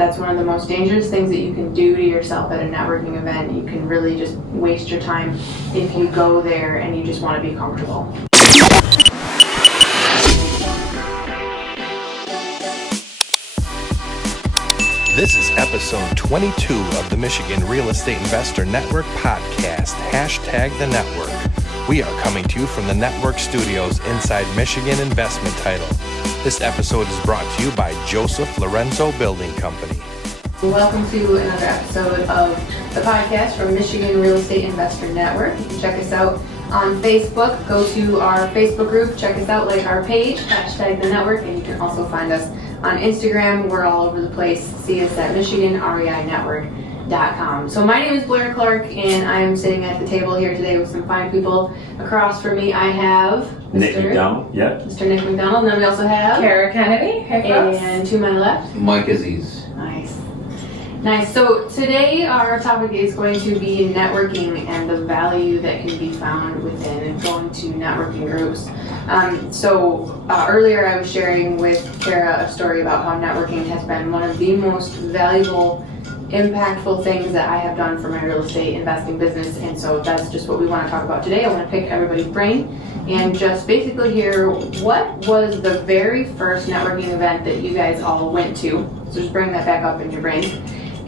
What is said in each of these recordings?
that's one of the most dangerous things that you can do to yourself at a networking event. You can really just waste your time if you go there and you just want to be comfortable. This is episode 22 of the Michigan Real Estate Investor Network podcast, #The Network. We are coming to you from the Network Studios inside Michigan Investment Title. This episode is brought to you by Jospeh Lorenzo Building Company. Welcome to another episode of the podcast from Michigan Real Estate Investor Network. You can check us out on Facebook. Go to our Facebook group, check us out, like our page, #The Network, and you can also find us on Instagram. We're all over the place. See us at MichiganREINetwork.com. So my name is Blair Clark, and I am sitting at the table here today with some fine people. Across from me, I have Nick McDonald. Yep. Mr. Nick McDonald. And then we also have Cara Kennedy. Hey, folks. and to my left, Mike Aziz. Nice. So today our topic is going to be networking and the value that can be found within going to networking groups. Earlier I was sharing with Cara a story about how networking has been one of the most valuable, impactful things that I have done for my real estate investing business, and so that's just what we want to talk about today. I want to pick everybody's brain and just basically hear what was the very first networking event that you guys all went to. So just bring that back up in your brains.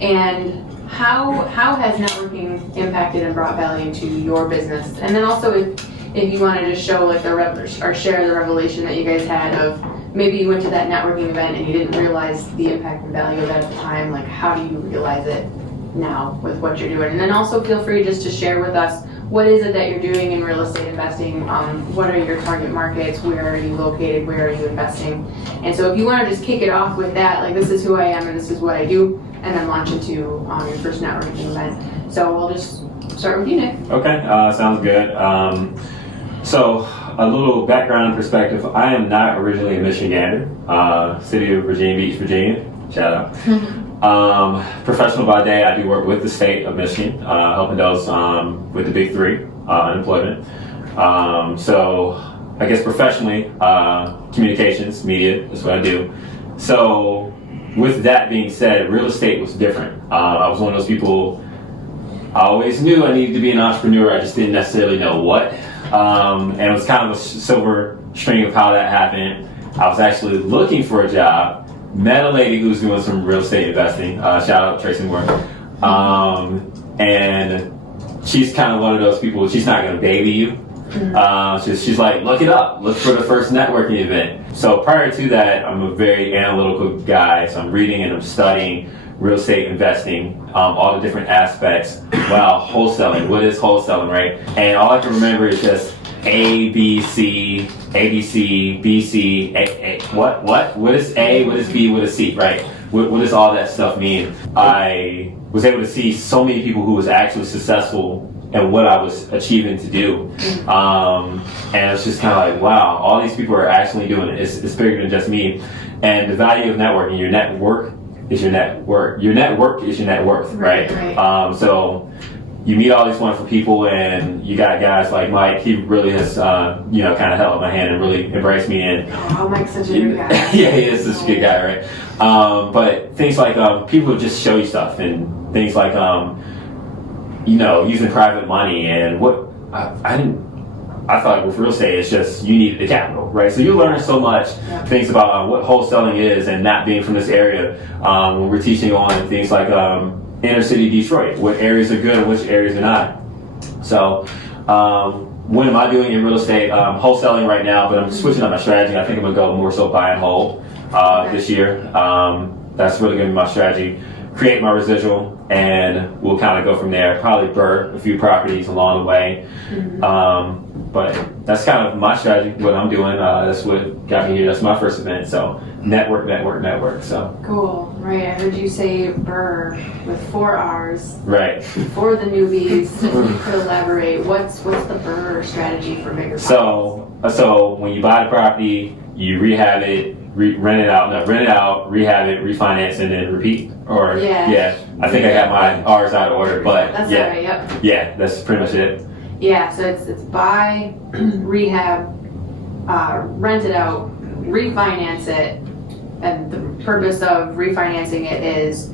And how has networking impacted and brought value to your business? And then also if you want to just show like or share the revelation that you guys had of maybe you went to that networking event and you didn't realize the impact and value of it at the time, like how do you realize it now with what you're doing? And then also feel free just to share with us what is it that you're doing in real estate investing, what are your target markets, where are you located, where are you investing? And so if you want to just kick it off with that, like this is who I am and this is what I do, and then launch into your first networking event. So we'll just start with you, Nick. Okay, sounds good. So a little background and perspective. I am not originally a Michigander, city of Virginia Beach, Virginia. Shout out. Professional by day, I do work with the state of Michigan, helping those with the big three, unemployment. So I guess professionally, communications, media, that's what I do. So with that being said, real estate was different. I was one of those people, I always knew I needed to be an entrepreneur, I just didn't necessarily know what. And it was kind of a silver string of how that happened. I was actually looking for a job, met a lady who was doing some real estate investing, shout out Tracy Moore. And she's kind of one of those people, she's not going to baby you. She's like, look it up, look for the first networking event. So prior to that, I'm a very analytical guy, so I'm reading and I'm studying real estate investing, all the different aspects. Wow, wholesaling, what is wholesaling, right? And all I can remember is just A, B, C, ABC, BC, what is A, what is B, what is C, right? What does all that stuff mean? I was able to see so many people who was actually successful and what I was achieving to do. And it's just kind of like, wow, all these people are actually doing it. It's bigger than just me. And the value of networking, your network is your network. Your network is your net worth, right? So you meet all these wonderful people, and you got guys like Mike. He really has, kind of held my hand and really embraced me. And Mike's such a good guy. Yeah, he is such a good guy, right? But things like people just show you stuff, and things like using private money, and what I thought with real estate, it's just you need the capital, right? So you learn so much things about what wholesaling is, and not being from this area. When we're teaching on things like inner city Detroit, what areas are good and which areas are not. So what am I doing in real estate? Wholesaling right now, but I'm switching up my strategy. I think I'm gonna go more so buy and hold this year. That's really gonna be my strategy. Create my residual, and we'll kind of go from there. Probably burn a few properties along the way. But that's kind of my strategy, what I'm doing. That's what got me here. That's my first event. So network. So cool. Right. I heard you say Burr with 4 R's. Right. For the newbies, if you could elaborate, what's the Burr strategy for bigger properties? So when you buy the property, you rehab it, rent it out, rehab it, refinance, and then repeat. Or I think I got my R's out of order, but that's right. Yep. Yeah, that's pretty much it. Yeah, so it's buy, rehab, rent it out, refinance it, and the purpose of refinancing it is,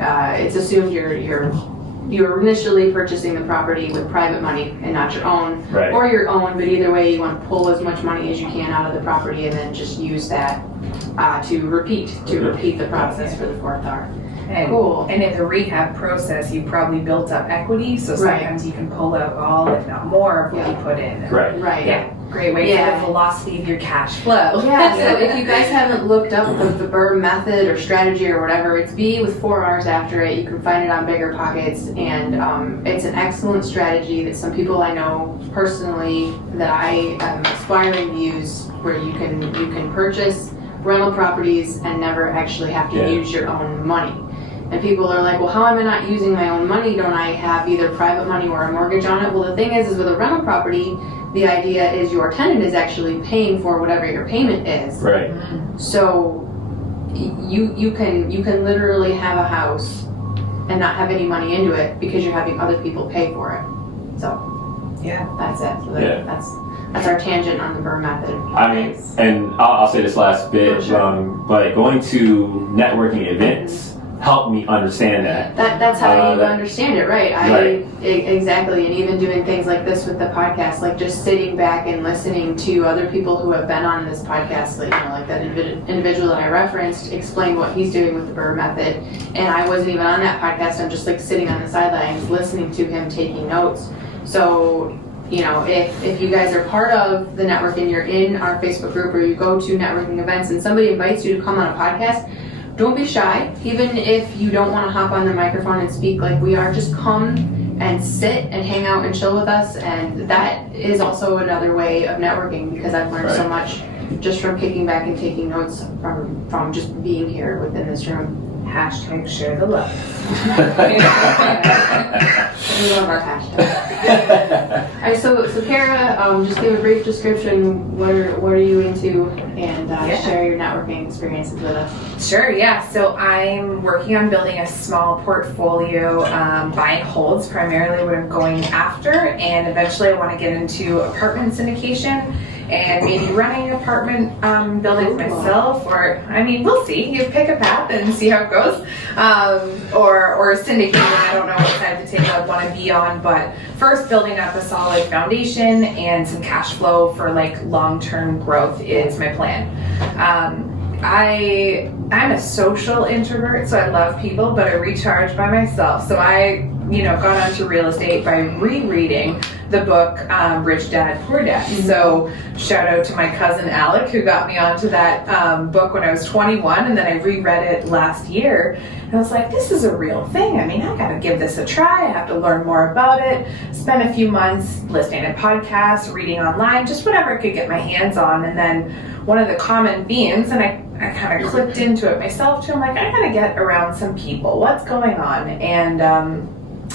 it's assumed you're initially purchasing the property with private money and not your own, Right. or your own, but either way you want to pull as much money as you can out of the property and then just use that to repeat the process for the fourth hour. And, Cool. and in the rehab process, you probably built up equity, so Right. sometimes you can pull out all, if not more, of what you put in. Right. Right. Yeah, great way for Yeah. the velocity of your cash flow. Yeah, so if you guys haven't looked up the BRRRR method or strategy or whatever, it's B with 4 R's after it. You can find it on Bigger Pockets, and it's an excellent strategy that some people I know personally that I am aspiring to use, where you can purchase rental properties and never actually have to Yeah. use your own money. And people are like, well, how am I not using my own money? Don't I have either private money or a mortgage on it? Well, the thing is with a rental property, the idea is your tenant is actually paying for whatever your payment is. Right. So you can literally have a house and not have any money into it because you're having other people pay for it. So Yeah. that's it. So Yeah. that's our tangent on the BRRRR method. I mean, and I'll say this last bit, Sure. but going to networking events helped me understand that. That's how you that- understand it, right? Right. Exactly, and even doing things like this with the podcast, like just sitting back and listening to other people who have been on this podcast, like that individual that I referenced, explain what he's doing with the BRRRR method, and I wasn't even on that podcast. I'm just like sitting on the sidelines, listening to him, taking notes. So, if you guys are part of the network and you're in our Facebook group or you go to networking events and somebody invites you to come on a podcast, don't be shy. Even if you don't want to hop on the microphone and speak like we are, just come and sit and hang out and chill with us. And that is also another way of networking, because I've learned so much just from kicking back and taking notes from just being here within this room. Hashtag share the love. We love our hashtag. All right, so Cara, just give a brief description. What are you into, and share your networking experiences with us. Sure, yeah. So I'm working on building a small portfolio, buying holds, primarily what I'm going after, and eventually I want to get into apartment syndication and maybe running an apartment building myself, or we'll see. You pick a path and see how it goes, or syndicating. I don't know what side of the table I want to be on, but first building up a solid foundation and some cash flow for like long-term growth is my plan. I'm a social introvert, so I love people, but I recharge by myself. So I, got onto real estate by rereading the book Rich Dad, Poor Dad. So shout out to my cousin Alec, who got me onto that book when I was 21, and then I reread it last year. And I was like, this is a real thing. I gotta give this a try. I have to learn more about it. Spent a few months listening to podcasts, reading online, just whatever I could get my hands on. And then one of the common themes, and I kind of clicked into it myself too. I'm like, I gotta get around some people. What's going on? And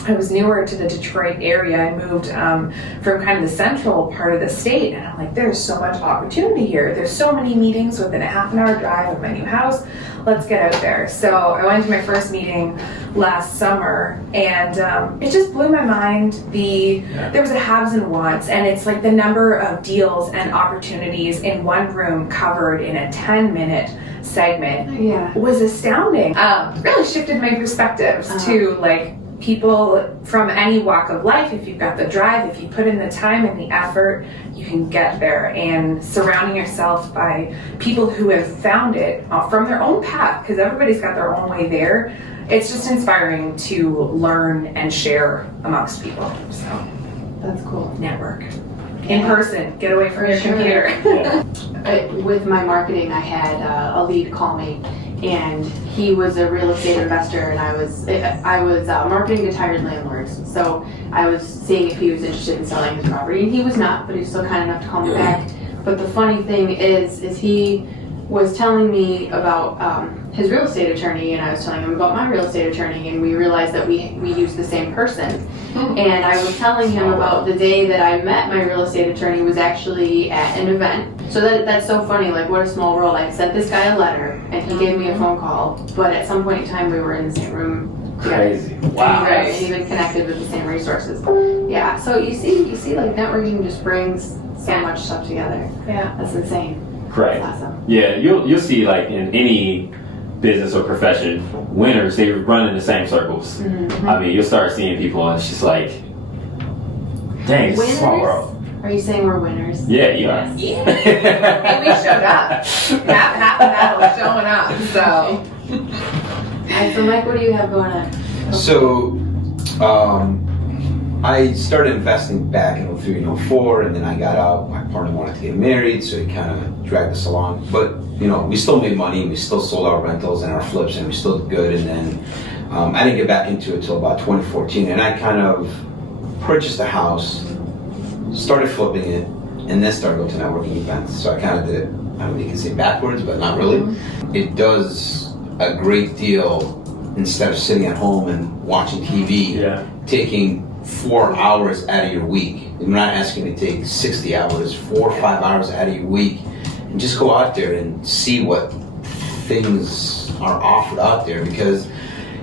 I was newer to the Detroit area. I moved from kind of the central part of the state, and I'm like, there's so much opportunity here. There's so many meetings within a half-an-hour drive of my new house. Let's get out there. So I went to my first meeting last summer, and it just blew my mind. There was a haves and wants, and it's like the number of deals and opportunities in one room covered in a 10-minute segment was astounding. Really shifted my perspectives to like people from any walk of life. If you've got the drive, if you put in the time and the effort, you can get there. And surrounding yourself by people who have found it from their own path, because everybody's got their own way there. It's just inspiring to learn and share amongst people. So That's cool. network. In person, get away from your computer. With my marketing, I had a lead call me, and he was a real estate investor, and I was marketing to tired landlords. So I was seeing if he was interested in selling his property, and he was not, but he was still kind enough to call me back. But the funny thing is he was telling me about his real estate attorney, and I was telling him about my real estate attorney, and we realized that we use the same person. And I was telling him about the day that I met my real estate attorney was actually at an event. So that's so funny, like what a small world. I sent this guy a letter, and he gave me a phone call, but at some point in time we were in the same room together. Crazy. Wow. Right, and even connected with the same resources. Yeah, so you see like networking just brings so much stuff together. Yeah. That's insane. Right. That's awesome. Yeah, you'll see like in any business or profession, winners, they run in the same circles. Mm-hmm. I mean, you'll start seeing people and it's just like, dang, it's a small world. Are you saying we're winners? Yeah, you are. Yeah. And we showed up. Half the battle was showing up. So. Alright, so Mike, what do you have going on? So, I started investing back in 03 and 04, and then I got out. My partner wanted to get married, so he kind of dragged us along. But, we still made money. We still sold our rentals and our flips, and we still did good. And then I didn't get back into it until about 2014, and I kind of purchased a house, started flipping it, and then started going to networking events. So I kind of did it, I don't know if you can say backwards, but not really. Mm-hmm. It does a great deal instead of sitting at home and watching TV, taking 4 hours out of your week. I'm not asking you to take 60 hours, 4 or 5 hours out of your week, and just go out there and see what things are offered out there. Because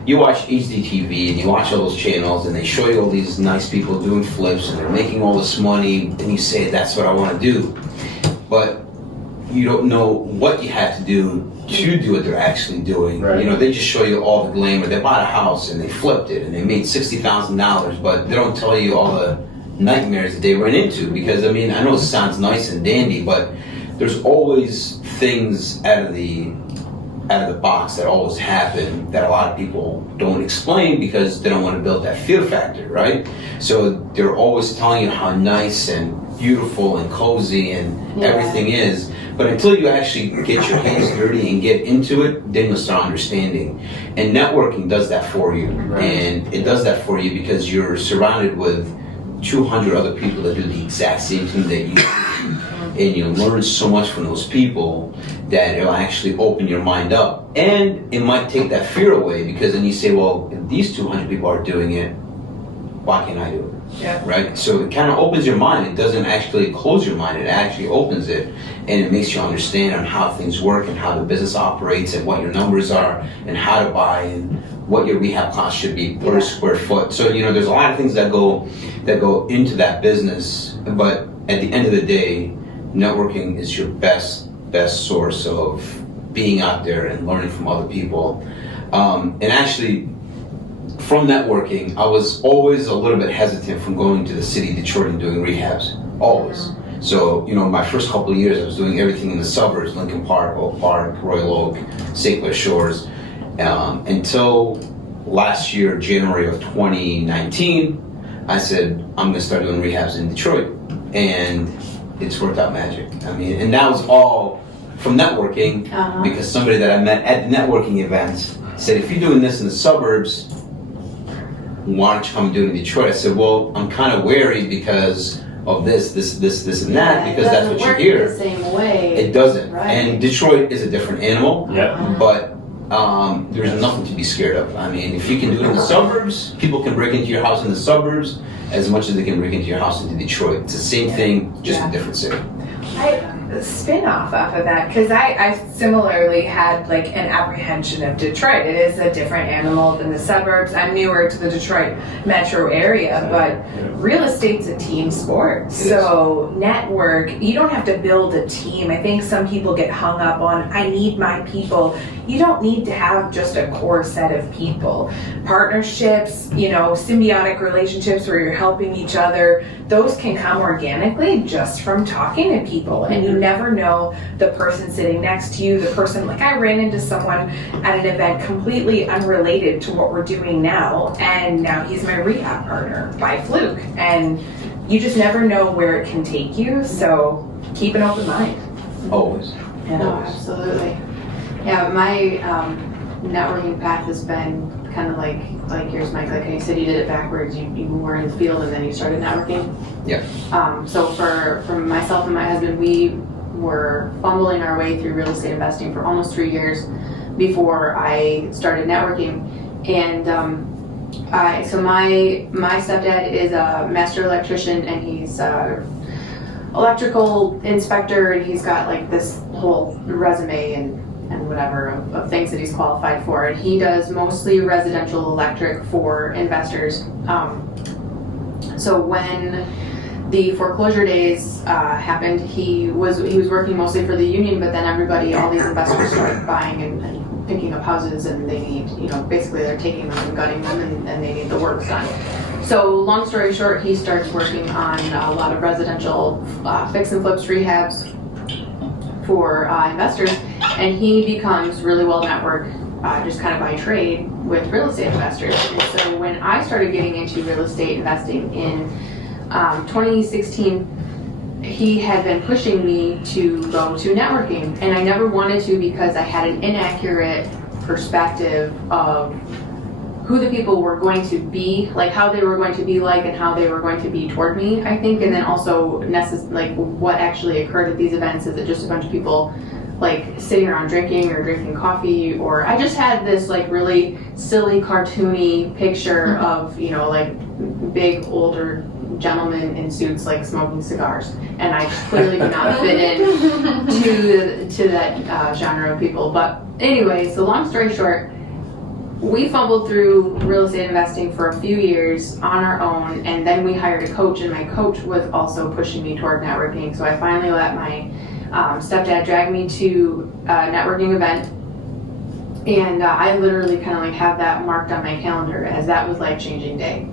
you watch HDTV and you watch all those channels and they show you all these nice people doing flips and they're making all this money, and you say, that's what I want to do. But you don't know what you have to do what they're actually doing. Right. They just show you all the glamour. They bought a house and they flipped it and they made $60,000, but they don't tell you all the nightmares that they ran into. Because I know it sounds nice and dandy, but there's always things out of the box that always happen that a lot of people don't explain because they don't want to build that fear factor, right? So they're always telling you how nice and beautiful and cozy and everything is. But until you actually get your hands dirty and get into it, then you'll start understanding. And networking does that for you. Right. And it does that for you because you're surrounded with 200 other people that do the exact same thing that you do. And you learn so much from those people that it'll actually open your mind up. And it might take that fear away, because then you say, well, if these 200 people are doing it, why can't I do it? Yeah. Right? So it kind of opens your mind. It doesn't actually close your mind. It actually opens it, and it makes you understand on how things work and how the business operates and what your numbers are and how to buy and what your rehab cost should be per square foot. So there's a lot of things that go into that business. But at the end of the day, networking is your best source of being out there and learning from other people. And actually, from networking, I was always a little bit hesitant from going to the city of Detroit and doing rehabs. Always. So, my first couple of years, I was doing everything in the suburbs: Lincoln Park, Oak Park, Royal Oak, St. Clair Shores, until last year, January of 2019, I said, I'm going to start doing rehabs in Detroit. And it's worked out magic. And that was all from networking, because somebody that I met at the networking events said, if you're doing this in the suburbs, why don't you come do it in Detroit? I said, well, I'm kind of wary because of this, and that, because that's what you hear. The same way. It doesn't. Right. And Detroit is a different animal. Yeah. But there's nothing to be scared of. If you can do it in the suburbs, people can break into your house in the suburbs as much as they can break into your house in Detroit. It's the same thing, just a different city. Spin off of that, because I similarly had like an apprehension of Detroit. It is a different animal than the suburbs. I'm newer to the Detroit metro area, but real estate's a team sport. So network, you don't have to build a team. I think some people get hung up on, I need my people. You don't need to have just a core set of people. Partnerships, symbiotic relationships where you're helping each other, those can come organically just from talking to people. And you never know the person sitting next to you, the person, like I ran into someone at an event completely unrelated to what we're doing now, and now he's my rehab partner by fluke. And you just never know where it can take you, so keep an open mind. Always. No, absolutely. Yeah, my networking path has been kind of like yours, Mike. Like you said, you did it backwards. You were in the field and then you started networking. Yeah. So for myself and my husband, we were fumbling our way through real estate investing for almost 3 years before I started networking. And so my stepdad is a master electrician, and he's electrical inspector, and he's got like this whole resume and whatever of things that he's qualified for, and he does mostly residential electric for investors. So when the foreclosure days happened. He was working mostly for the union, but then all these investors started buying and picking up houses, and they need, basically they're taking them and gutting them, and they need the work done. So long story short, he starts working on a lot of residential fix and flips rehabs for investors, and he becomes really well networked, just kind of by trade, with real estate investors. And so when I started getting into real estate investing in 2016, he had been pushing me to go to networking, and I never wanted to because I had an inaccurate perspective of who the people were going to be, like how they were going to be like and how they were going to be toward me, I think, and then also like what actually occurred at these events. Is it just a bunch of people like sitting around drinking or drinking coffee, or I just had this like really silly cartoony picture of, like big older gentlemen in suits like smoking cigars, and I clearly do not fit in to that genre of people. But anyway, so long story short, we fumbled through real estate investing for a few years on our own, and then we hired a coach, and my coach was also pushing me toward networking. So I finally let my stepdad drag me to a networking event, and I literally kind of like have that marked on my calendar as that was life-changing day.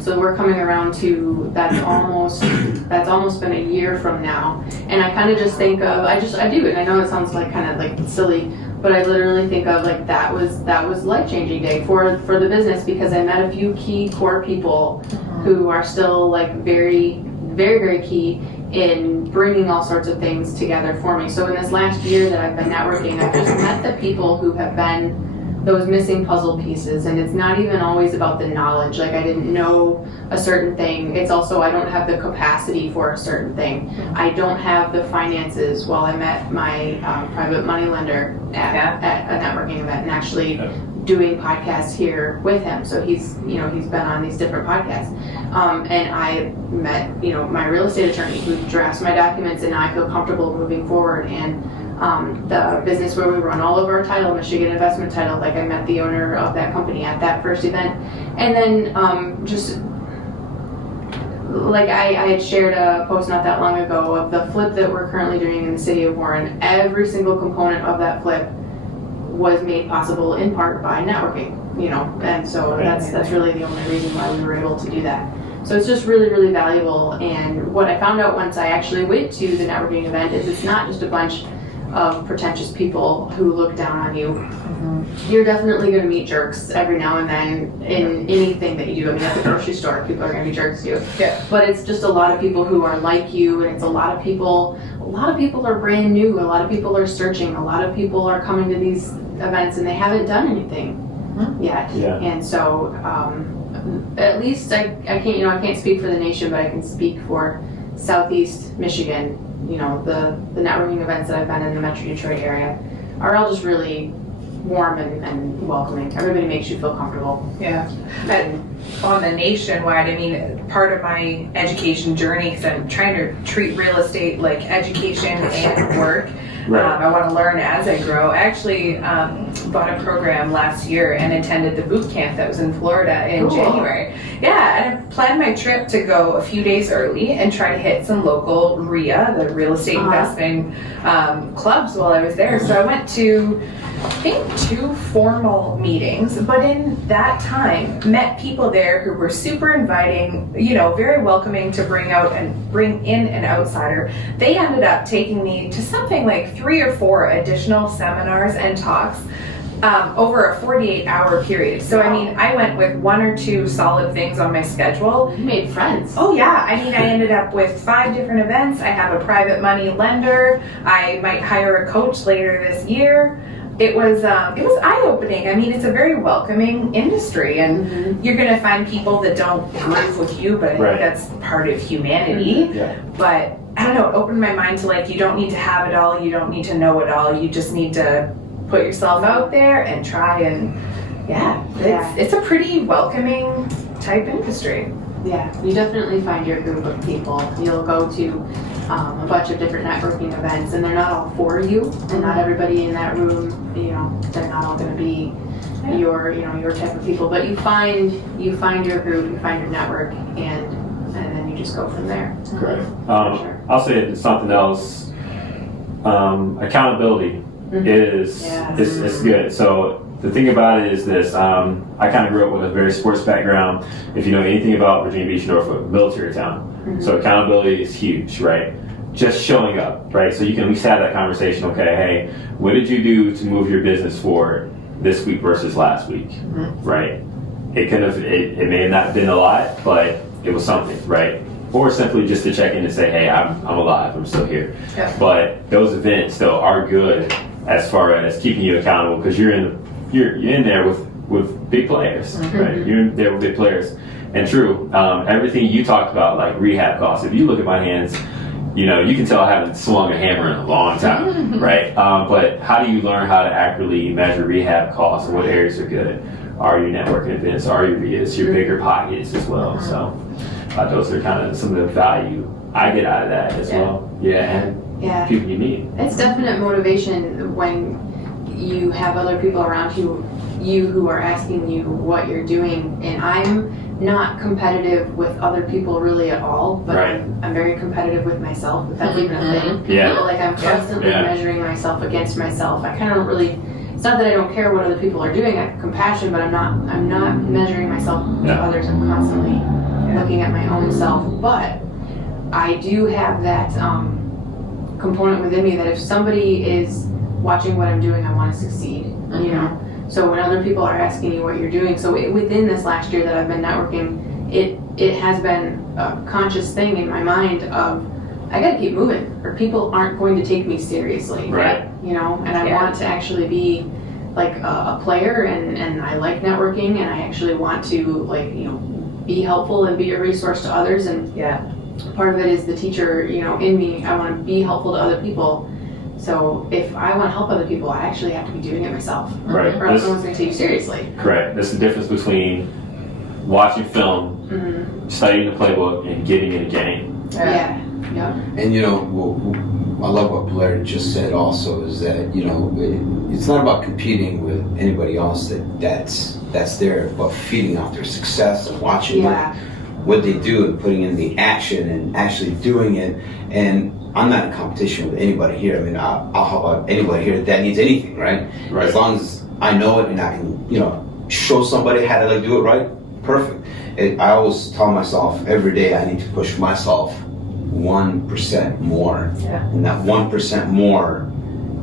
So we're coming around to that's almost been a year from now, and I kind of just think of I do, and I know it sounds like kind of like silly, but I literally think of like that was life-changing day for the business, because I met a few key core people who are still like very, very, very key in bringing all sorts of things together for me. So in this last year that I've been networking, I've just met the people who have been those missing puzzle pieces, and it's not even always about the knowledge. Like I didn't know a certain thing. It's also I don't have the capacity for a certain thing. I don't have the finances. Well, I met my private money lender at a networking event, and actually doing podcasts here with him. So he's been on these different podcasts. And I met my real estate attorney who drafts my documents, and now I feel comfortable moving forward. And the business where we run all of our title, Michigan Investment Title, like I met the owner of that company at that first event. And then just like I had shared a post not that long ago of the flip that we're currently doing in the city of Warren. Every single component of that flip was made possible in part by networking, and so that's really the only reason why we were able to do that. So it's just really, really valuable. And what I found out once I actually went to the networking event is it's not just a bunch of pretentious people who look down on you. You're definitely going to meet jerks every now and then in anything that you do. I mean, at the grocery store, people are going to be jerks to you. Yeah. But it's just a lot of people who are like you, and it's a lot of people are brand new. A lot of people are searching. A lot of people are coming to these events and they haven't done anything yet. Yeah. And so at least I can't speak for the nation, but I can speak for Southeast Michigan. The networking events that I've been in the Metro Detroit area are all just really warm and welcoming. Everybody makes you feel comfortable. Yeah. And on the nationwide, I mean, part of my education journey, because I'm trying to treat real estate like education and work. Right. I want to learn as I grow. I actually bought a program last year and attended the boot camp that was in Florida in January. Yeah, and I planned my trip to go a few days early and try to hit some local RIA, the real estate investing clubs, while I was there. So I went to, I think, 2 formal meetings, but in that time met people there who were super inviting, very welcoming to bring in an outsider. They ended up taking me to something like 3 or 4 additional seminars and talks over a 48-hour period. So I mean, I went with 1 or 2 solid things on my schedule. You made friends. Oh yeah, I mean, I ended up with 5 different events. I have a private money lender. I might hire a coach later this year. It was eye-opening. I mean, it's a very welcoming industry, and you're going to find people that don't groove with you, but I think that's part of humanity. Yeah. But I don't know, it opened my mind to like, you don't need to have it all, you don't need to know it all, you just need to put yourself out there and try, and it's a pretty welcoming type industry. Yeah, you definitely find your group of people. You'll go to a bunch of different networking events, and they're not all for you, and not everybody in that room, they're not all going to be your type of people. But you find your group, you find your network, and then you just go from there. Correct. Sure. I'll say it, something else. Accountability is it's good. So the thing about it is this. I kind of grew up with a very sports background. If you know anything about Virginia Beach, Norfolk, military town. So accountability is huge, right? Just showing up, right? So you can at least have that conversation. Okay, hey, what did you do to move your business forward this week versus last week, right? It could have, it may have not been a lot, but it was something, right? Or simply just to check in and say, hey, I'm alive, I'm still here. Yeah. But those events though are good as far as keeping you accountable, because you're in there with big players, right? You're in there with big players. And true, everything you talked about, like rehab costs. If you look at my hands, you know, you can tell I haven't swung a hammer in a long time, right? But how do you learn how to accurately measure rehab costs and what areas are good? Are your networking events? Are your RIAs, your bigger pockets as well? So those are kind of some of the value I get out of that as well. And people you meet. It's definite motivation when you have other people around you who are asking you what you're doing. And I'm not competitive with other people really at all, but I'm very competitive with myself, if that's even a thing. Yeah. Like I'm constantly measuring myself against myself. I kind of don't really, it's not that I don't care what other people are doing. I have compassion, but I'm not measuring myself to others. I'm constantly looking at my own self. But I do have that component within me that if somebody is watching what I'm doing, I want to succeed, you know? So when other people are asking you what you're doing, so within this last year that I've been networking, it has been a conscious thing in my mind of, I gotta keep moving, or people aren't going to take me seriously, right? You know, and I want to actually be like a player, and I like networking, and I actually want to, like, you know, be helpful and be a resource to others, and part of it is the teacher, you know, in me. I want to be helpful to other people. So if I want to help other people, I actually have to be doing it myself, right? Or else no one's going to take you seriously. Correct. That's the difference between watching film, studying the playbook, and getting in a game. Yeah. And you know, I love what Blair just said also, is that, you know, it's not about competing with anybody else that's there, but feeding off their success and watching what they do and putting in the action and actually doing it. And I'm not in competition with anybody here. I mean, I'll help out anybody here that needs anything, right? As long as I know it and I can, you know, show somebody how to like do it right, perfect. I always tell myself every day I need to push myself 1% more. And that 1% more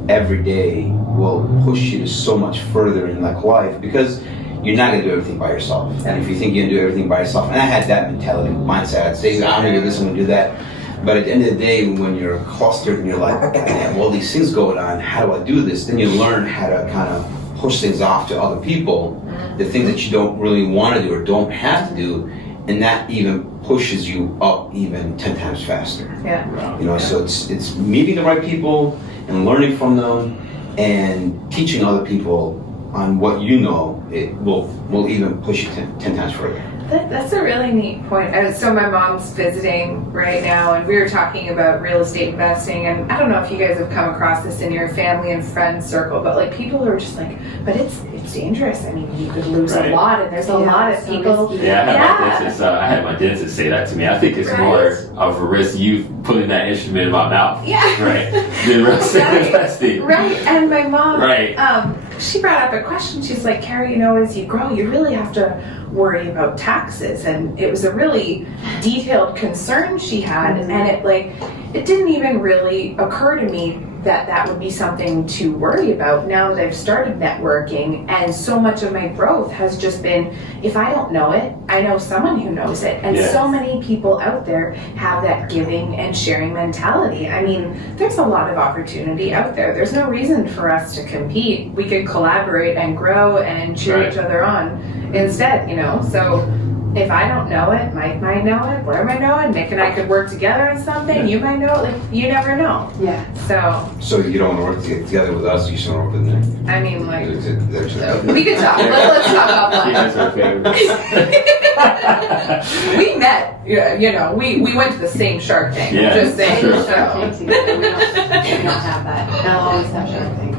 every day will push you to so much further in like life, because you're not gonna do everything by yourself. And if you think you can do everything by yourself, and I had that mentality, mindset, I'd say, I'm gonna do this, I'm gonna do that. But at the end of the day, when you're clustered and you're like, God damn, all these things going on, how do I do this? Then you learn how to kind of push things off to other people, the things that you don't really want to do or don't have to do, and that even pushes you up even 10 times faster. You know, so it's meeting the right people and learning from them and teaching other people on what you know. It will even push you 10 times further. That's a really neat point. So my mom's visiting right now, and we were talking about real estate investing, and I don't know if you guys have come across this in your family and friend circle, but like people who are just like, but it's dangerous. I mean, you could lose a lot, and there's a lot of people. I had my dentist say that to me. I think it's more of a risk you putting that instrument in my mouth, than real estate investing. And my mom, she brought up a question. She's like, Cara, you know, as you grow, you really have to worry about taxes, and it was a really detailed concern she had, and it didn't even really occur to me that would be something to worry about now that I've started networking. And so much of my growth has just been, if I don't know it, I know someone who knows it. And so many people out there have that giving and sharing mentality. I mean, there's a lot of opportunity out there. There's no reason for us to compete. We could collaborate and grow and cheer each other on instead, you know. So if I don't know it, Mike might know it, Blair might know it, Nick and I could work together on something, you might know it, like, you never know. So you don't want to work together with us, you should work with Nick. I mean, like, we could talk. Let's talk about You guys are favorites. We met, you know, we went to the same Shark Tank. Just saying. We don't have that. I'll always have Shark Tank.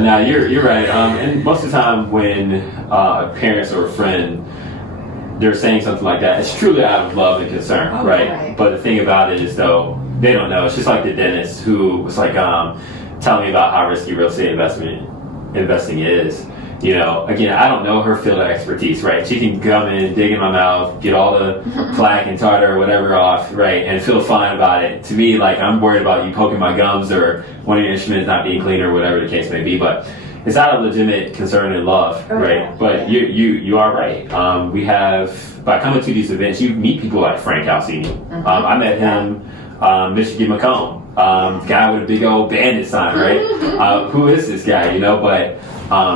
Now you're right, and most of the time when a parent or a friend they're saying something like that, it's truly out of love and concern, Oh, right? right. But the thing about it is, though, they don't know. It's just like the dentist who was like telling me about how risky real estate investing is. You know, again, I don't know her field of expertise, right? She can come in, dig in my mouth, get all the plaque and tartar or whatever off, right, and feel fine about it. To me, like, I'm worried about you poking my gums or one of your instruments not being clean or whatever the case may be. But it's out of legitimate concern and love, Oh, right? yeah. But you are right. We have, by coming to these events, you meet people like Frank Alcini. I met him, Michigan Macomb. Guy with a big old bandit sign, right? Who is this guy, you know? But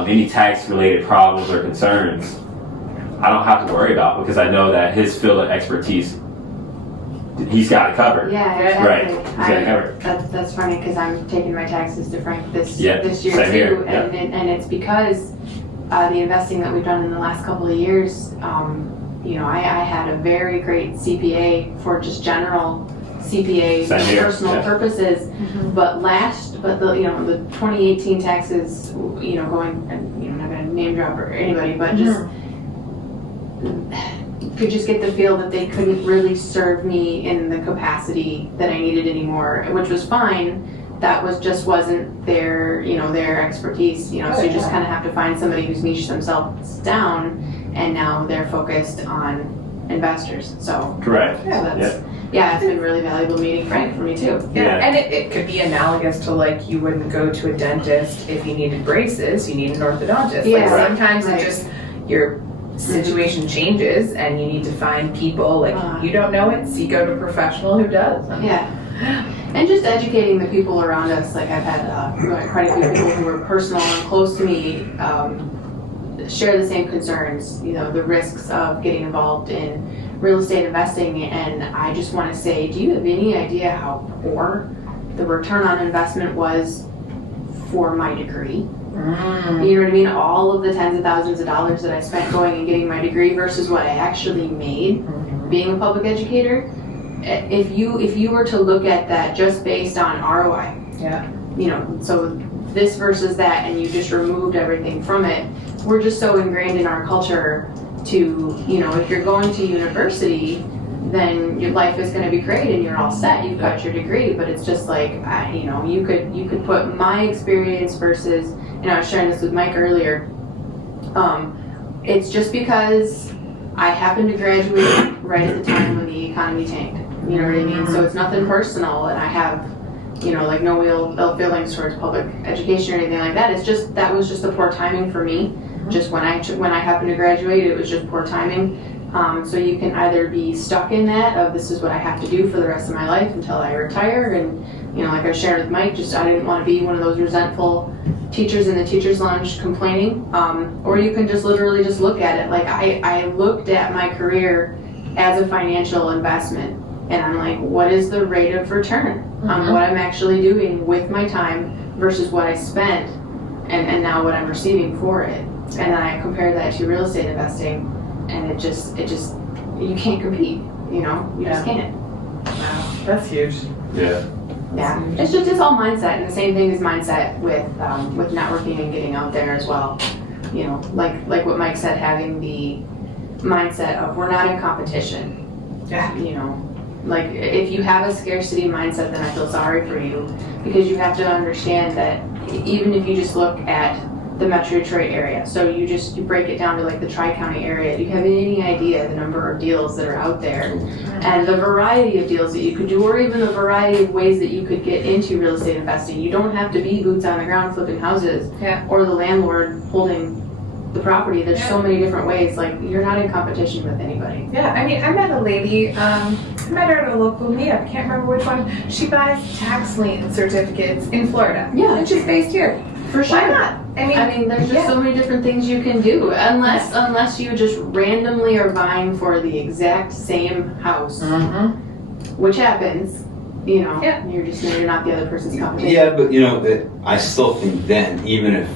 any tax-related problems or concerns, I don't have to worry about because I know that his field of expertise, he's got it covered. Yeah, exactly. Right. He's got it covered. That's funny because I'm taking my taxes to Frank this Yeah, year same too, here, and it's because the investing that we've done in the last couple of years. You know, I had a very great CPA for just general CPA Same here, personal yeah. purposes, but the 2018 taxes, you know, going, and you know, I'm not going to name drop or anybody, but just could just get the feel that they couldn't really serve me in the capacity that I needed anymore, which was fine. That wasn't their, you know, their expertise, you know, so you just kind of have to find somebody who's niched themselves down, and now they're focused on investors. So Correct. so that's, yeah, it's been really valuable meeting Frank for me too. Yeah. And it could be analogous to like you wouldn't go to a dentist if you needed braces, you need an orthodontist. Yeah, like right. sometimes Right. it just, your situation changes and you need to find people, like you don't know it, seek out a professional who does. Yeah. And just educating the people around us. Like I've had quite a few people who are personal and close to me share the same concerns, you know, the risks of getting involved in real estate investing. And I just want to say, do you have any idea how poor the return on investment was for my degree? You know what I mean? All of the tens of thousands of dollars that I spent going and getting my degree versus what I actually made being a public educator. If you were to look at that just based on ROI, you know, so this versus that, and you just removed everything from it, we're just so ingrained in our culture to, you know, if you're going to university, then your life is going to be great and you're all set. You've got your degree, but it's just like, you know, you could put my experience versus, you know, I was sharing this with Mike earlier. It's just because I happened to graduate right at the time when the economy tanked. You know what I mean? So it's nothing personal, and I have, you know, like no ill feelings towards public education or anything like that. It's just that was just the poor timing for me. Just when I happened to graduate, it was just poor timing. So you can either be stuck in that of this is what I have to do for the rest of my life until I retire, and you know, like I shared with Mike, just I didn't want to be one of those resentful teachers in the teacher's lounge complaining. Or you can just literally just look at it. Like I looked at my career as a financial investment. And I'm like, what is the rate of return on what I'm actually doing with my time versus what I spent and now what I'm receiving for it. And then I compare that to real estate investing, and it just you can't compete, you know, you just can't. Wow, that's huge. Yeah. Yeah, it's all mindset, and the same thing is mindset with networking and getting out there as well. You know, like what Mike said, having the mindset of we're not in competition. Yeah. You know, like if you have a scarcity mindset, then I feel sorry for you, because you have to understand that even if you just look at the Metro Detroit area, so you break it down to like the Tri-County area, do you have any idea the number of deals that are out there and the variety of deals that you could do, or even the variety of ways that you could get into real estate investing? You don't have to be boots on the ground flipping houses or the landlord holding the property. There's so many different ways. Like, you're not in competition with anybody. Yeah, I mean, I met a lady, I met her at a local meetup, I can't remember which one. She buys tax lien certificates in Florida. Yeah. And she's based here. For sure. Why not? I mean, there's just so many different things you can do, unless you just randomly are vying for the exact same house, which happens. You know, you're not the other person's competition. Yeah, but you know, I still think then, even if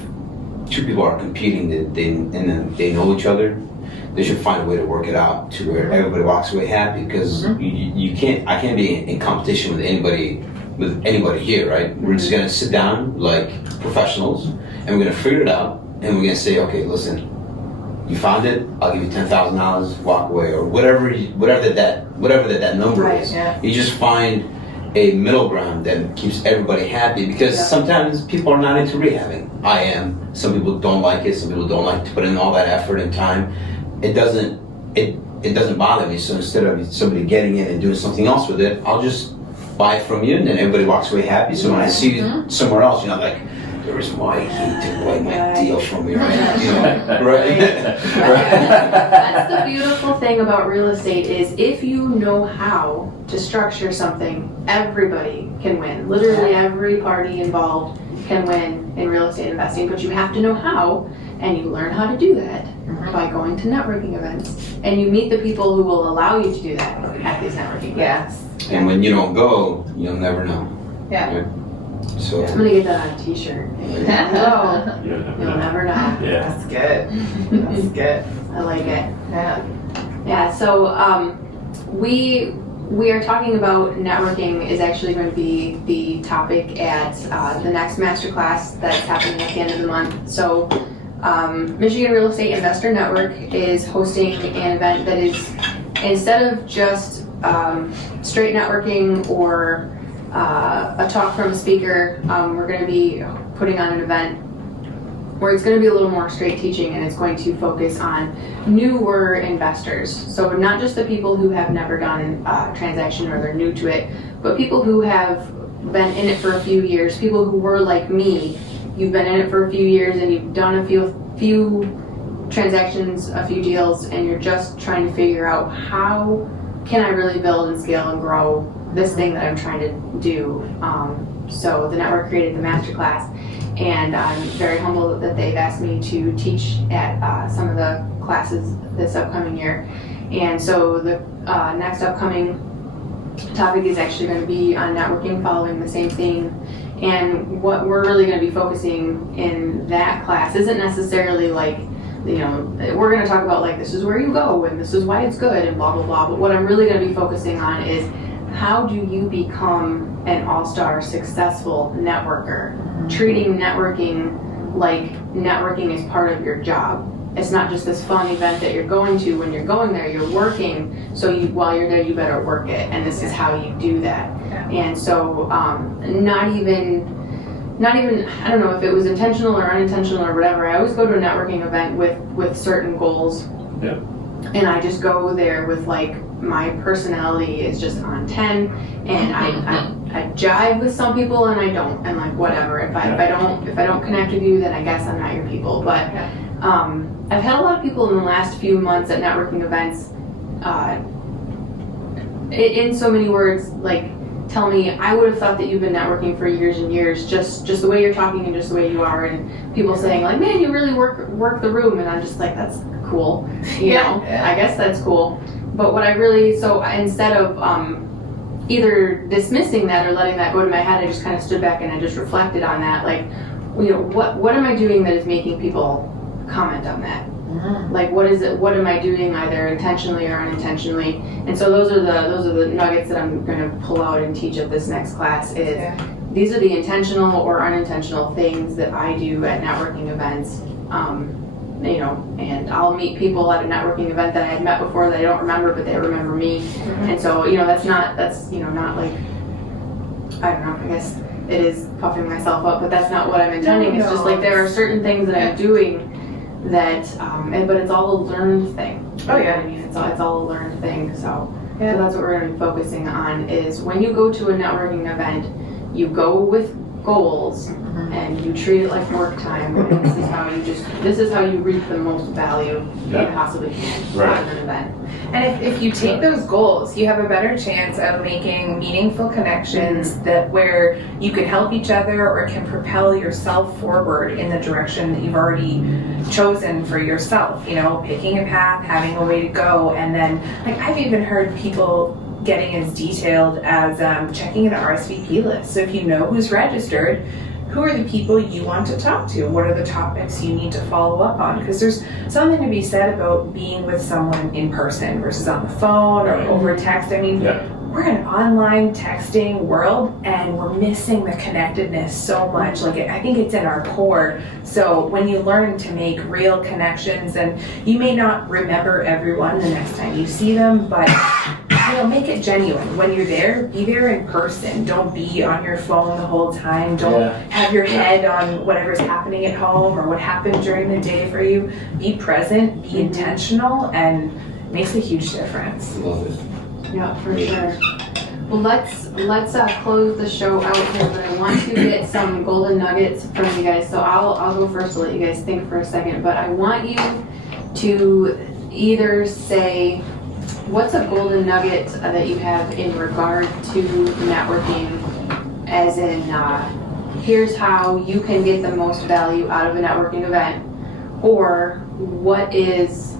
two people are competing, and then they know each other, they should find a way to work it out to where everybody walks away happy. Because you can't, I can't be in competition with anybody here, right? We're just gonna sit down like professionals, and we're gonna figure it out, and we're gonna say, okay, listen, You found it, I'll give you $10,000, walk away, or whatever that number Right, is. yeah. You just find a middle ground that keeps everybody happy, because sometimes people are not into rehabbing. I am. Some people don't like it. Some people don't like to put in all that effort and time. It doesn't bother me. So instead of somebody getting it and doing something else with it, I'll just buy it from you, and then everybody walks away happy. So when I see you somewhere else, you're not like, there was why he took away my deal from me, right? You know, right? That's the beautiful thing about real estate is if you know how to structure something, everybody can win. Literally every party involved can win in real estate investing, but you have to know how, and you learn how to do that by going to networking events. And you meet the people who will allow you to do that at these networking events. Yes. And when you don't go, you'll never know. Yeah. So I'm gonna get that on a t-shirt. You'll never know. Yeah. That's good. That's good. I like it. Yeah. Yeah, so we are talking about networking is actually going to be the topic at the next masterclass that's happening at the end of the month. So Michigan Real Estate Investor Network is hosting an event that is, instead of just straight networking or a talk from a speaker, we're going to be putting on an event where it's going to be a little more straight teaching, and it's going to focus on newer investors. So not just the people who have never done a transaction or they're new to it, but people who have been in it for a few years, people who were like me. You've been in it for a few years and you've done a few transactions, a few deals, and you're just trying to figure out how can I really build and scale and grow this thing that I'm trying to do. So the network created the masterclass, and I'm very humbled that they've asked me to teach at some of the classes this upcoming year. And so the next upcoming topic is actually going to be on networking, following the same theme. And what we're really going to be focusing in that class isn't necessarily like, you know, we're going to talk about like this is where you go and this is why it's good and blah blah blah, but what I'm really going to be focusing on is how do you become an all-star successful networker, treating networking like networking is part of your job. It's not just this fun event that you're going to. When you're going there, you're working, so while you're there you better work it, and this is how you do that. And so not even, I don't know if it was intentional or unintentional or whatever, I always go to a networking event with certain goals. Yeah. And I just go there with like, my personality is just on 10, and I jive with some people and I don't, and like whatever. If I don't connect with you, then I guess I'm not your people. But I've had a lot of people in the last few months at networking events, in so many words, like tell me, I would have thought that you've been networking for years and years, just the way you're talking and just the way you are, and people saying like, man, you really work the room, and I'm just like, that's cool, you know. I guess that's cool. But what I really, so instead of either dismissing that or letting that go to my head, I just kind of stood back and I just reflected on that, like, you know, what am I doing that is making people comment on that? Like, what am I doing either intentionally or unintentionally? And so those are the nuggets that I'm going to pull out and teach at this next class is these are the intentional or unintentional things that I do at networking events. You know, and I'll meet people at a networking event that I had met before that I don't remember, but they remember me. And so, you know, that's you know, not like, I don't know, I guess it is puffing myself up, but that's not what I'm intending. It's just like there are certain things that I'm doing that, but it's all a learned thing. Oh yeah. I mean, it's all a learned thing. So that's what we're going to be focusing on is when you go to a networking event, you go with goals and you treat it like work time, and this is how you reap the most value you possibly can out of an event. And if you take those goals, you have a better chance of making meaningful connections that where you can help each other or can propel yourself forward in the direction that you've already chosen for yourself. You know, picking a path, having a way to go, and then like I've even heard people getting as detailed as checking an RSVP list. So if you know who's registered, who are the people you want to talk to? What are the topics you need to follow up on? Because there's something to be said about being with someone in person versus on the phone or over text. I mean, we're in an online texting world and we're missing the connectedness so much. Like, I think it's in our core. So when you learn to make real connections, and you may not remember everyone the next time you see them, but make it genuine. When you're there, be there in person. Don't be on your phone the whole time. Don't have your head on whatever's happening at home or what happened during the day for you. Be present, be intentional, and it makes a huge difference. Love it. Yeah, for sure. Well, let's close the show out here, but I want to get some golden nuggets from you guys. So I'll go first to let you guys think for a second, but I want you to either say, what's a golden nugget that you have in regard to networking, as in here's how you can get the most value out of a networking event, or what is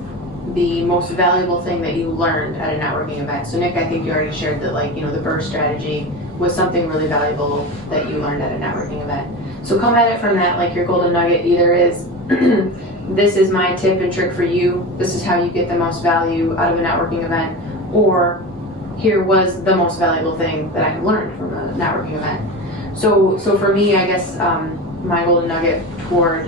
the most valuable thing that you learned at a networking event? So Nick, I think you already shared that, the burst strategy was something really valuable that you learned at a networking event. So come at it from that, your golden nugget either is, this is my tip and trick for you, this is how you get the most value out of a networking event, or here was the most valuable thing that I have learned from a networking event. So for me, I guess my golden nugget toward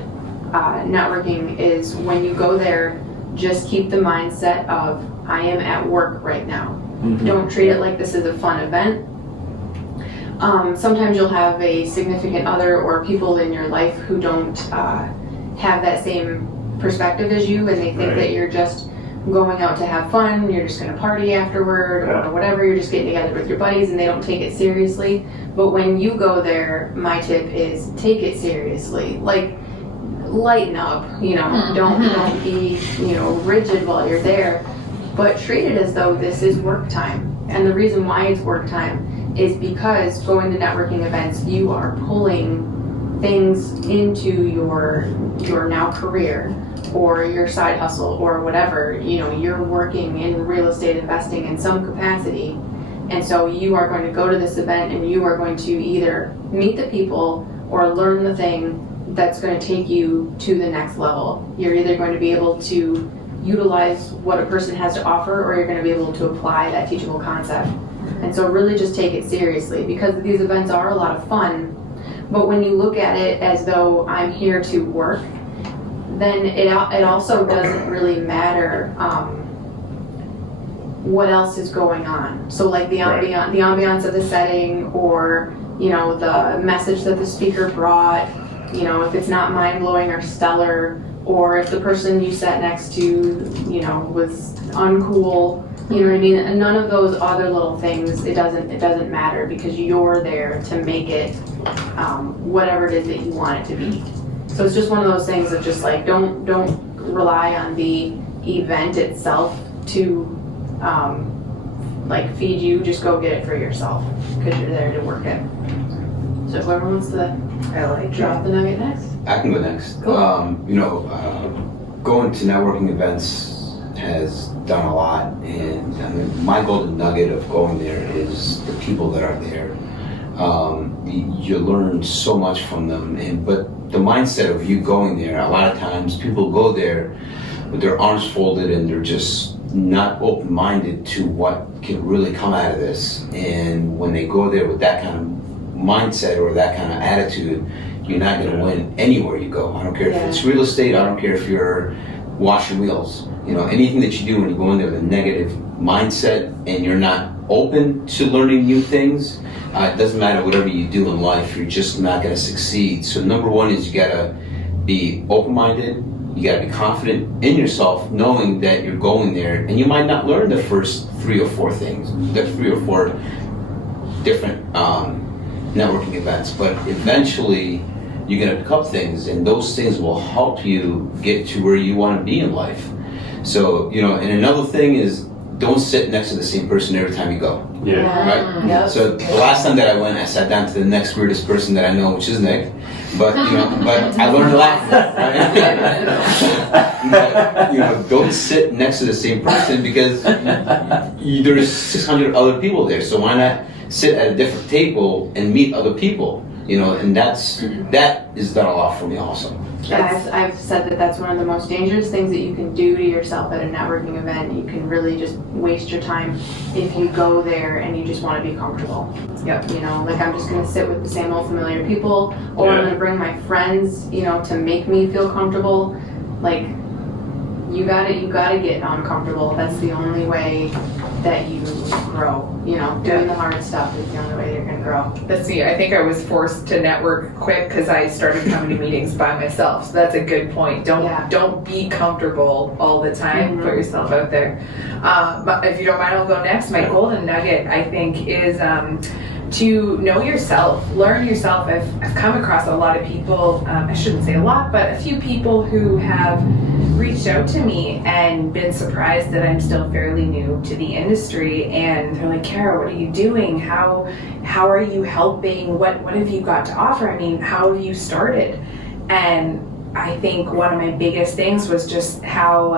networking is, when you go there, just keep the mindset of, I am at work right now. Mm-hmm. Don't treat it like this is a fun event. Sometimes you'll have a significant other or people in your life who don't have that same perspective as you, and they think that you're just going out to have fun, you're just going to party afterward or whatever, you're just getting together with your buddies, and they don't take it seriously. But when you go there, my tip is take it seriously. Lighten up, don't be, rigid while you're there, but treat it as though this is work time. And the reason why it's work time is because going to networking events, you are pulling things into your now career or your side hustle or whatever. You're working in real estate investing in some capacity, and so you are going to go to this event and you are going to either meet the people or learn the thing that's going to take you to the next level. You're either going to be able to utilize what a person has to offer, or you're going to be able to apply that teachable concept. And so really just take it seriously, because these events are a lot of fun, but when you look at it as though I'm here to work, then it also doesn't really matter what else is going on. So the ambiance of the setting, or the message that the speaker brought, if it's not mind-blowing or stellar, or if the person you sat next to, was uncool, you know what I mean? And none of those other little things, it doesn't matter, because you're there to make it whatever it is that you want it to be. So it's just one of those things of just don't rely on the event itself to feed you. Just go get it for yourself, because you're there to work it. So whoever wants to drop the nugget next. I can go next. Cool. Going to networking events has done a lot, and my golden nugget of going there is the people that are there. You learn so much from them, but the mindset of you going there, a lot of times people go there with their arms folded and they're just not open-minded to what can really come out of this. And when they go there with that kind of mindset or that kind of attitude, you're not going to win anywhere you go. I don't care if it's real estate, I don't care if you're washing wheels. Anything that you do, when you go in there with a negative mindset and you're not open to learning new things, it doesn't matter whatever you do in life, you're just not going to succeed. So number one is you got to be open-minded, you got to be confident in yourself, knowing that you're going there, and you might not learn the first 3 or 4 things, the 3 or 4 different networking events, but eventually you're going to pick up things, and those things will help you get to where you want to be in life. So, and another thing is, don't sit next to the same person every time you go. Yeah. Right? Yep. So the last time that I went, I sat down to the next weirdest person that I know, which is Nick. But but I learned a lot. Right? Don't sit next to the same person, because there's 600 other people there. So why not sit at a different table and meet other people? you know, and that is done a lot for me also. Yeah, I've said that that's one of the most dangerous things that you can do to yourself at a networking event. You can really just waste your time if you go there and you just want to be comfortable. Yep. You know, like I'm just going to sit with the same old familiar people, or I'm going to bring my friends, you know, to make me feel comfortable. Like, you gotta get uncomfortable. That's the only way that you grow. You know, doing the hard stuff is the only way you're gonna grow. Let's see, I think I was forced to network quick because I started coming to meetings by myself. So that's a good point. Don't be comfortable all the time. Put yourself out there. But if you don't mind, I'll go next. My golden nugget, I think, is to know yourself, learn yourself. I've come across a lot of people, I shouldn't say a lot, but a few people who have reached out to me and been surprised that I'm still fairly new to the industry, and they're like, Cara, what are you doing? How are you helping? What have you got to offer? I mean, how have you started? And I think one of my biggest things was just how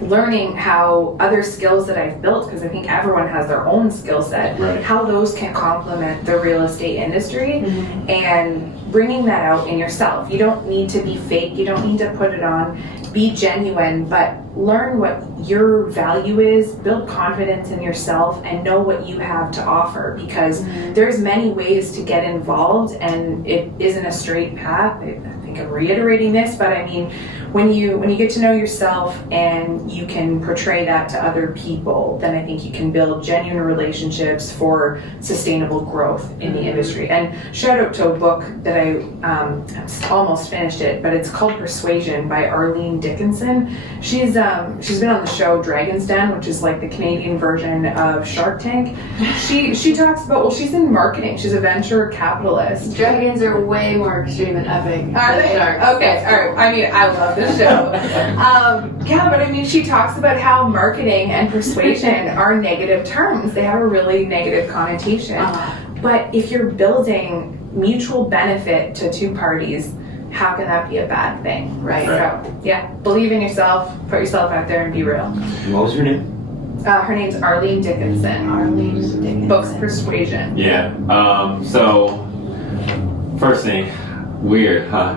learning how other skills that I've built, because I think everyone has their own skill set, how those can complement the real estate industry, and bringing that out in yourself. You don't need to be fake, you don't need to put it on, be genuine, but learn what your value is, build confidence in yourself, and know what you have to offer, because there's many ways to get involved, and it isn't a straight path. I think I'm reiterating this, but I mean, when you get to know yourself and you can portray that to other people, then I think you can build genuine relationships for sustainable growth in the industry. And shout out to a book that I almost finished it, but it's called Persuasion by Arlene Dickinson. She's been on the show Dragon's Den, which is like the Canadian version of Shark Tank. She talks about, well, she's in marketing. She's a venture capitalist. Dragons are way more extreme than epic. Are they? Okay, all right. I mean, I love this show. Yeah, but I mean, she talks about how marketing and persuasion are negative terms. They have a really negative connotation. But if you're building mutual benefit to two parties, how can that be a bad thing? Right. So, yeah, believe in yourself, put yourself out there, and be real. What was her name? Her name's Arlene Dickinson. Arlene Dickinson. Book's Persuasion. Yeah. So, first thing, weird, huh?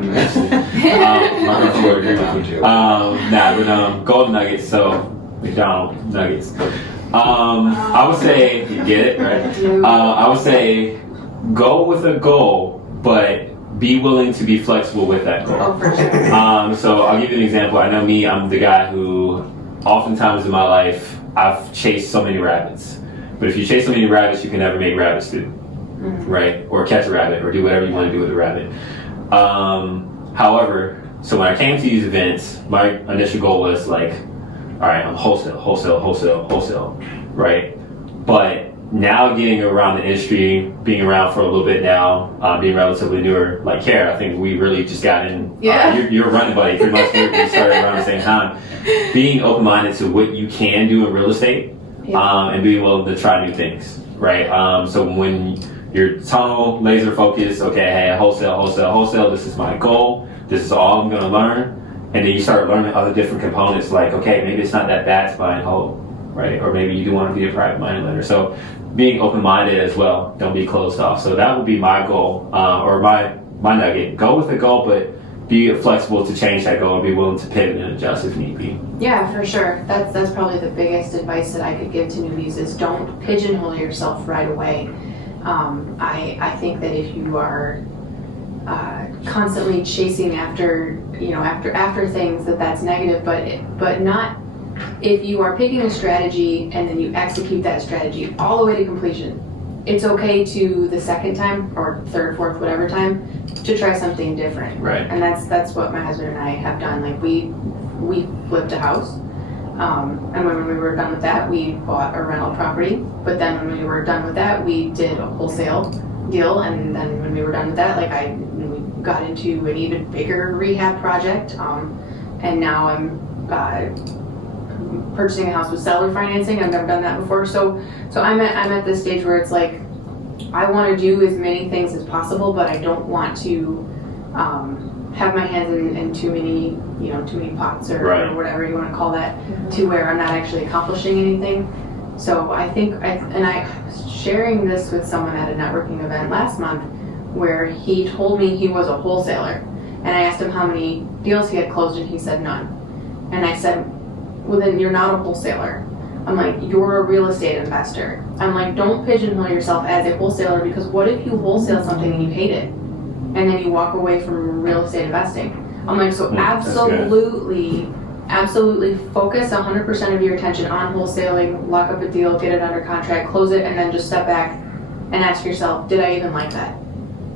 Golden nuggets. So, McDonald nuggets. I would say, you get it, right? I would say, go with a goal, but be willing to be flexible with that goal. Oh, for sure. So I'll give you an example. I know me, I'm the guy who oftentimes in my life, I've chased so many rabbits. But if you chase so many rabbits, you can never make rabbits do, right? Or catch a rabbit, or do whatever you want to do with a rabbit. However, so when I came to these events, my initial goal was like, all right, I'm wholesale, right? But now getting around the industry, being around for a little bit now, being relatively newer, like Cara, I think we really just got in. You're a running buddy, pretty much. We started around the same time. Being open-minded to what you can do in real estate, and being willing to try new things, right? So when you're tunnel, laser focused, okay, hey, wholesale, this is my goal, this is all I'm gonna learn, and then you start learning other different components, like, okay, maybe it's not that bad to buy and hold, right? Or maybe you do want to be a private money lender. So being open-minded as well, don't be closed off. So that would be my goal, or my nugget. Go with the goal, but be flexible to change that goal and be willing to pivot and adjust if need be. Yeah, for sure. That's probably the biggest advice that I could give to newbies is don't pigeonhole yourself right away. I think that if you are constantly chasing after things, that's negative, but not if you are picking a strategy and then you execute that strategy all the way to completion. It's okay to the second time or third, fourth, whatever time to try something different. Right. And that's what my husband and I have done. Like we flipped a house. And when we were done with that, we bought a rental property. But then when we were done with that, we did a wholesale deal. And then when we were done with that, we got into an even bigger rehab project. And now I'm purchasing a house with seller financing. I've never done that before. So I'm at this stage where it's like I want to do as many things as possible, but I don't want to have my hands in too many pots or whatever you want to call that, to where I'm not actually accomplishing anything. So I think I was sharing this with someone at a networking event last month, where he told me he was a wholesaler. And I asked him how many deals he had closed, and he said none. And I said, well, then you're not a wholesaler. I'm like, you're a real estate investor. I'm like, don't pigeonhole yourself as a wholesaler, because what if you wholesale something and you hate it? And then you walk away from real estate investing. I'm like, so absolutely focus 100% of your attention on wholesaling, lock up a deal, get it under contract, close it, and then just step back and ask yourself, did I even like that?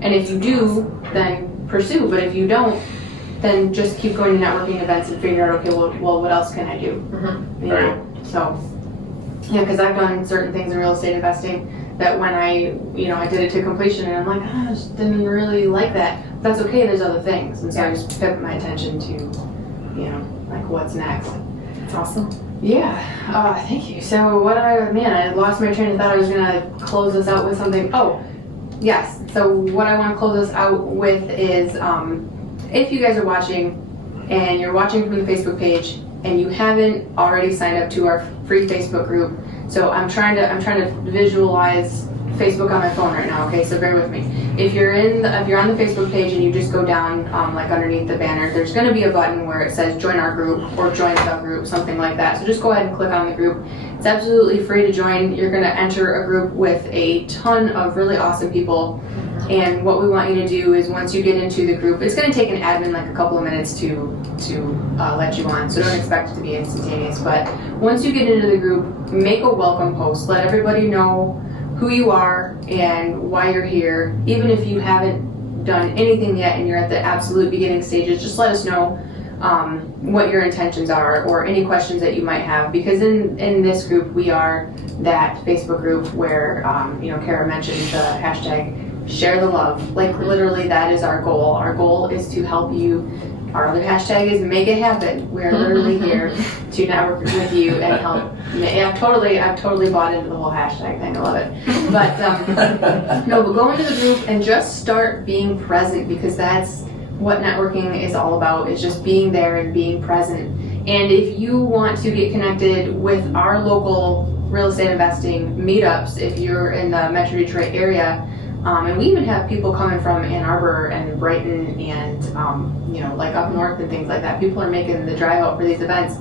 And if you do, then pursue. But if you don't, then just keep going to networking events and figure out, okay, well what else can I do? You know? So, yeah, because I've done certain things in real estate investing that when I did it to completion, and I'm like, I just didn't really like that. That's okay, there's other things. And so I just pivot my attention to, like what's next. That's awesome. Yeah, thank you. So I lost my train of thought. I was gonna close this out with something. Oh, yes. So what I want to close this out with is, if you guys are watching, and you're watching from the Facebook page, and you haven't already signed up to our free Facebook group. So I'm trying to visualize Facebook on my phone right now. Okay, so bear with me. If you're on the Facebook page and you just go down, like underneath the banner, there's going to be a button where it says join our group or join the group, something like that. So just go ahead and click on the group. It's absolutely free to join. You're going to enter a group with a ton of really awesome people. And what we want you to do is, once you get into the group, it's going to take an admin like a couple of minutes to let you on, so don't expect it to be instantaneous. But once you get into the group, make a welcome post. Let everybody know who you are and why you're here. Even if you haven't done anything yet and you're at the absolute beginning stages, just let us know what your intentions are or any questions that you might have. Because in this group, we are that Facebook group where, Cara mentioned the hashtag share the love. Like literally that is our goal. Our goal is to help you. Our other hashtag is make it happen. We're literally here to network with you and help. I've totally bought into the whole hashtag thing. I love it. But but go into the group and just start being present, because that's what networking is all about, is just being there and being present. And if you want to get connected with our local real estate investing meetups, if you're in the Metro Detroit area, and we even have people coming from Ann Arbor and Brighton and, like up north and things like that. People are making the drive out for these events.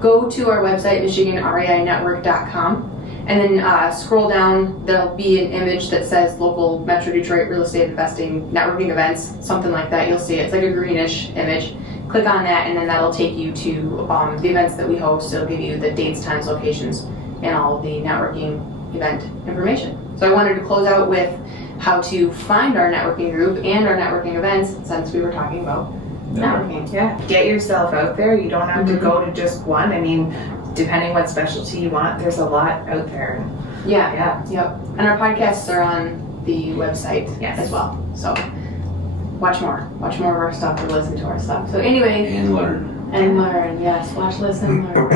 Go to our website, MichiganREINetwork.com, and then scroll down. There'll be an image that says local Metro Detroit real estate investing networking events, something like that. You'll see it. It's like a greenish image. Click on that, and then that'll take you to the events that we host. It'll give you the dates, times, locations, and all of the networking event information. So I wanted to close out with how to find our networking group and our networking events, since we were talking about networking. Yeah, get yourself out there. You don't have to go to just one. I mean, depending what specialty you want, there's a lot out there. Yeah. Yep. And our podcasts are on the website as well. So watch more of our stuff or listen to our stuff. So anyway. And learn. Yes. Watch, listen, learn.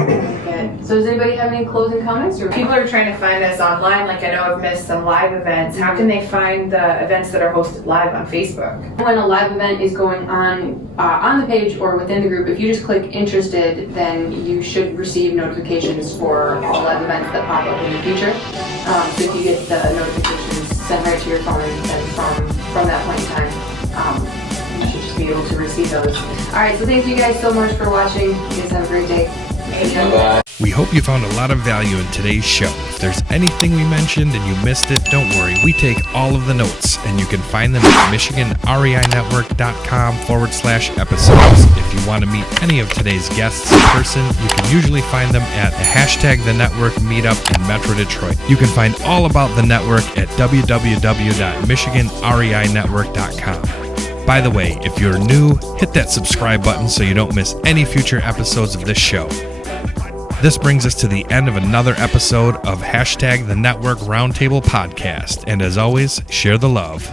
Good. So does anybody have any closing comments? Or people are trying to find us online. Like I know I've missed some live events. How can they find the events that are hosted live on Facebook? When a live event is going on the page or within the group, if you just click interested, then you should receive notifications for all live events that pop up in the future. So if you get the notifications sent right to your phone, then from that point in time, you should just be able to receive those. Alright, so thank you guys so much for watching. You guys have a great day. Bye-bye. We hope you found a lot of value in today's show. If there's anything we mentioned and you missed it, don't worry. We take all of the notes, and you can find them at MichiganREINetwork.com/episodes. If you want to meet any of today's guests in person, you can usually find them at the #TheNetwork meetup in Metro Detroit. You can find all about the network at www.MichiganREINetwork.com. By the way, if you're new, hit that subscribe button so you don't miss any future episodes of this show. This brings us to the end of another episode of #TheNetwork Roundtable Podcast. And as always, share the love.